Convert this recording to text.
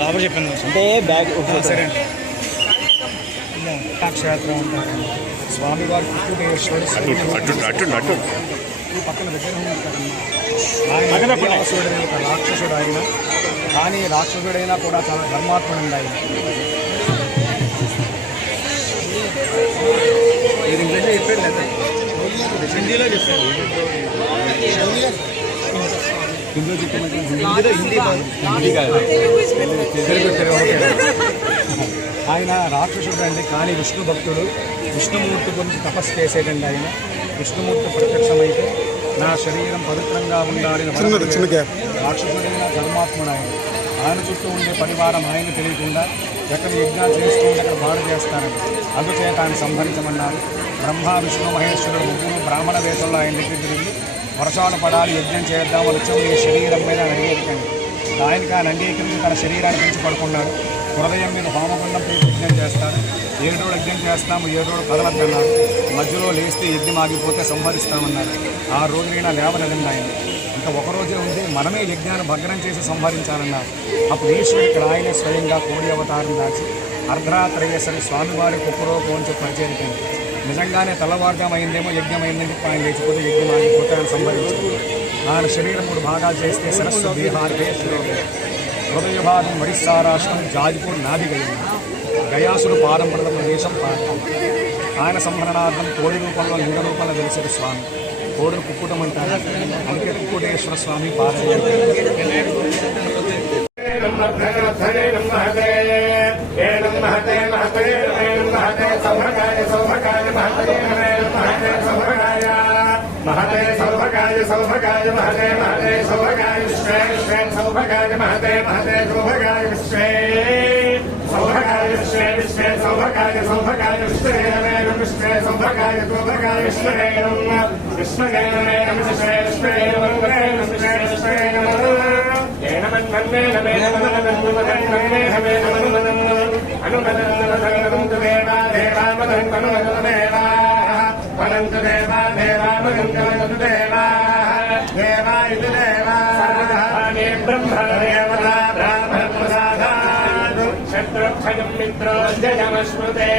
లోపల చెప్పింది అంటే బ్యాగ్ సరే అండి. క్షేత్రం ఉంటారు స్వామివారి కుక్కుటేశ్వరుడు ఈ పక్కన విగ్రహం ఉంటారన్నమాట. ఆయన ఒక రాక్షసుడు ఆయన, కానీ రాక్షసుడైనా కూడా చాలా ధర్మాత్ముడు ఆయన. హిందీలో చెప్పారు, హిందీలో చెప్పమంటే హిందీ కాదు. ఆయన రాక్షసుడు అండి, కానీ విష్ణు భక్తుడు. విష్ణుమూర్తి గురించి తపస్సు చేసేటండి ఆయన. విష్ణుమూర్తి ప్రత్యక్షమైతే నా శరీరం పవిత్రంగా ఉండాలని రాక్షసుడైన ధర్మాత్ముడు ఆయన. ఆయన చుట్టూ ఉండే పరివారం ఆయన తెలియకుండా ఎక్కడ యజ్ఞాలు చేస్తూ ఉంటే అక్కడ బాధ చేస్తారని, అందుచేత ఆయన సంహరించమన్నారు. బ్రహ్మ విష్ణు మహేశ్వరుడు ముగ్గురు బ్రాహ్మణ వేషంలో ఆయన దగ్గరికి వెళ్ళి వర్షాలు పడాలి, యజ్ఞం చేద్దాం, వచ్చాం నీ శరీరం మీద అంగీకరించండి. ఆయనకి ఆయన అంగీకరించి తన శరీరాన్ని పెంచి పడుకున్నాడు. హృదయం మీద హోమగుండం పెట్టి యజ్ఞం చేస్తారు. 7 రోజులు యజ్ఞం చేస్తాము, 7 రోజులు కదలద్దన్నారు. మధ్యలో లేస్తే యజ్ఞం ఆగిపోతే సంహరిస్తామన్నారు. 6 రోజులైనా లేవలేదండి ఆయన. ఇంకా ఒకరోజే ఉంది, మనమే యజ్ఞాన్ని భగ్నం చేసి సంహరించాలన్నారు. అప్పుడు ఈశ్వరుడు ఇక్కడ ఆయనే స్వయంగా కోడి అవతారం దాచి అర్ధరాత్రయ్యేసరి స్వామివారి కుక్కరో పోంచి పరిచయించింది. నిజంగానే తెల్లవారుజాము అయిందేమో, యజ్ఞం అయిందని చెప్పి ఆయన లేచిపోతే యజ్ఞం ఆగిపోతే ఆయన సంహరించారు. ఆయన శరీరం 3 భాగాలు చేస్తే శిరస్సు దేహార్కే హృదయ భాగం ఒడిస్సా రాష్ట్రం జాజిపూర్ నాభిగయం గయాసుడు పాదం పడద ప్రదేశం పాఠం. ఆయన సంహరణార్థం కోడి రూపంలో లింగ రూపంలో వెలిసిన స్వామి. కోడును కుక్కుటం అంటారు, అందుకే కుక్కుటేశ్వర స్వామి పాదం. महते सौभगाय सौभगाय महते महते सौभगाय विश्वे विश्वे सौभगाय महते महते सौभगाय विश्वे सौभगाय विश्वे विश्वे सौभगाय सौभगाय विश्वे विश्वे सौभगाय सौभगाय विश्वे विश्वे विश्वे विश्वे विश्वे विश्वे अनंत देवा देवामगंगवतु देवा देवा इति देवा सर्वधाने ब्रह्मदेवता ब्राह्मणप्रसादात् शत्रुक्षयं मित्रो जयमश्नुते।